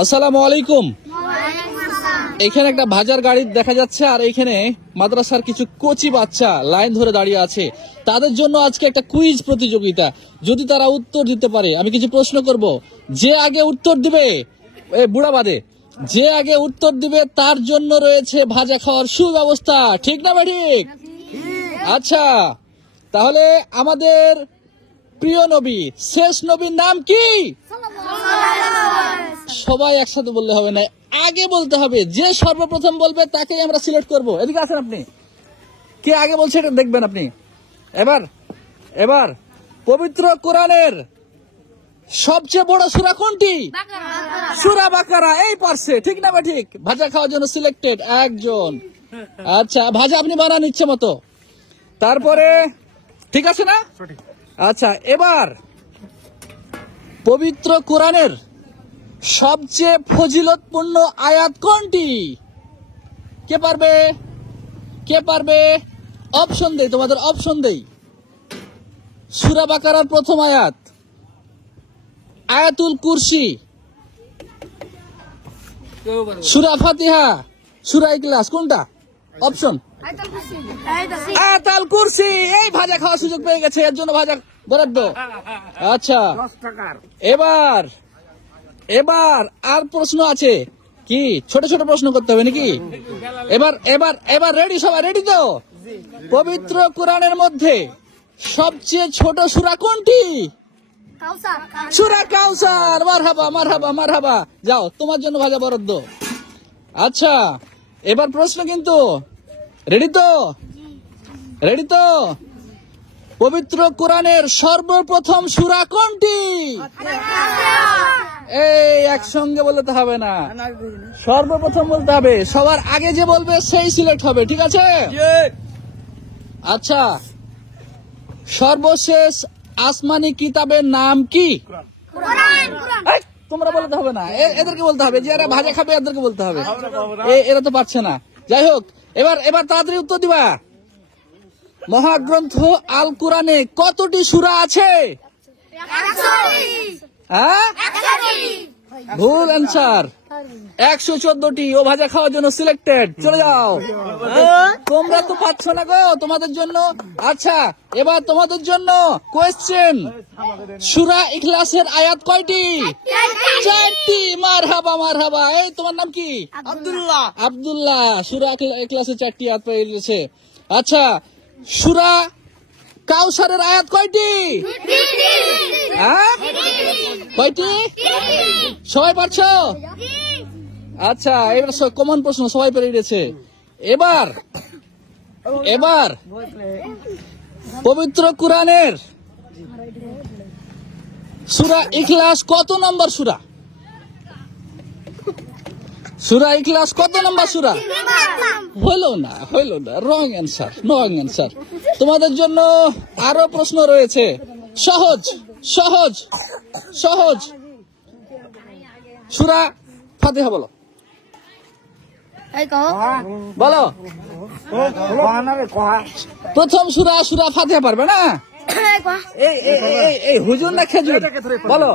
আসসালামু আলাইকুম। এখানে একটা ভাজার গাড়ি দেখা যাচ্ছে, আর এখানে মাদ্রাসার কিছু কোচি বাচ্চা লাইন ধরে দাঁড়িয়ে আছে। তাদের জন্য আজকে একটা কুইজ প্রতিযোগিতা। যদি তারা উত্তর দিতে পারে, আমি কিছু প্রশ্ন করব। যে আগে উত্তর দিবে, বুড়া বাদে, যে আগে উত্তর দিবে তার জন্য রয়েছে ভাজা খাওয়ার সুব্যবস্থা। ঠিক না ভাই? ঠিক। আচ্ছা, তাহলে আমাদের প্রিয় নবী, শেষ নবীর নাম কি? সবাই একসাথে বললে হবে না, আগে বলতে হবে। যে সর্বপ্রথম বলবে তাকেই আমরা সিলেক্ট করব। এদিকে আছেন আপনি, কে আগে বলছে এটা দেখবেন আপনি। এবার পবিত্র কোরআনের সবচেয়ে বড় সূরা কোনটি? সূরা বাকারা। এই পারছে, ঠিক না? ঠিক। ভাজা খাওয়ার জন্য সিলেক্টেড একজন। আচ্ছা, ভাজা আপনি বানান ইচ্ছে মতো। তারপরে ঠিক আছে না? আচ্ছা, এবার পবিত্র কোরআনের সবচেয়ে ফজিলতপূর্ণ আয়াত কোনটি? কে পারবে? অপশন দেই, তোমাদের অপশন দেই। সূরা বাকারার প্রথম আয়াত, আয়াতুল কুরসি, সূরা ফাতিহা, সূরা ইখলাস, কোনটা? অপশন আয়াতুল কুরসি। এই ভাজা খাওয়ার সুযোগ পেয়ে গেছে, এর জন্য ভাজা বরাদ্দ। আচ্ছা, এবার আর প্রশ্ন আছে কি? ছোট ছোট প্রশ্ন করতে হবে নাকি? এবার রেডি? সবাই রেডি তো? পবিত্র কোরআনের মধ্যে সবচেয়ে ছোট সূরা কোনটি? সূরা কাউসার। মারহাবা। যাও, তোমার জন্য ভাজা বরাদ্দ। আচ্ছা, এবার প্রশ্ন কিন্তু রেডি তো? পবিত্র কোরআনের সর্বপ্রথম সূরা কোনটি? এই একসঙ্গে বলতে হবে না, সর্বপ্রথম বলতে হবে। সবার আগে যে বলবে সেই সিলেক্ট হবে, ঠিক আছে? আচ্ছা, সর্বশেষ আসমানি কিতাবের নাম কি? তোমরা বলতে হবে না, এদেরকে বলতে হবে। যে এরা ভাজা খাবে এদেরকে বলতে হবে, এরা তো পারছে না। যাই হোক, এবার তাড়াতাড়ি উত্তর দিবা। মহাগ্রন্থ আল কোরআনে কতটি সূরা আছে? হ্যাঁ, ভুল অ্যান্সার, 114টি। ও ভাজা খাওয়ার জন্য সিলেক্টেড। চলে যাও, তোমরা তো পাচ্ছ না গো, তোমাদের জন্য। আচ্ছা, এবার তোমাদের জন্য কোয়েশ্চেন, সূরা ইখলাসের আয়াত কয়টি? 4টি। মারহাবা। এই তোমার নাম কি? আব্দুল্লাহ। সূরা ইখলাসের 4টি আয়াত পেয়ে গেছে। আচ্ছা, সূরা কাউসারের আয়াত কয়টি? হ্যাঁ, কয়টি? সবাই পারছো? আচ্ছা, এবার কমন প্রশ্ন, সবাই পেরে গেছে। এবার পবিত্র কোরআনের সূরা ইখলাস কত নম্বর সূরা? সূরা ইখলাস কত নম্বর সূরা? হইলো না, রং অ্যান্সার। তোমাদের জন্য আরো প্রশ্ন রয়েছে, সহজ। সূরা ফাতিহা বলো। প্রথম সূরা ফাতিহা পারবে না? এই হুজুর না খেজুর? বলো।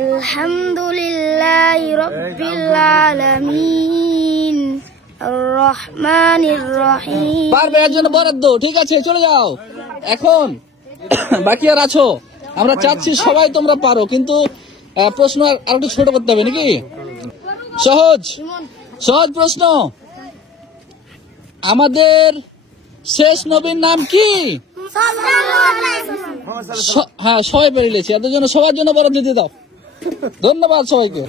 আলহামদুলিল্লাহি রাব্বিল আলামিন আর রহমানির রহিম। পারবে, এর জন্য বরাদ্দ। ঠিক আছে, চলে যাও। এখন বাকি আর আছো, আমরা চাচ্ছি সবাই তোমরা পারো, কিন্তু প্রশ্ন আর একটু ছোট করতে হবে নাকি? সহজ প্রশ্ন, আমাদের শেষ নবীর নাম কি? হ্যাঁ, সবাই পেরে নিয়েছি। এদের জন্য সবার জন্য বরাদ্দ দিয়ে দাও। ধন্যবাদ সবাইকে।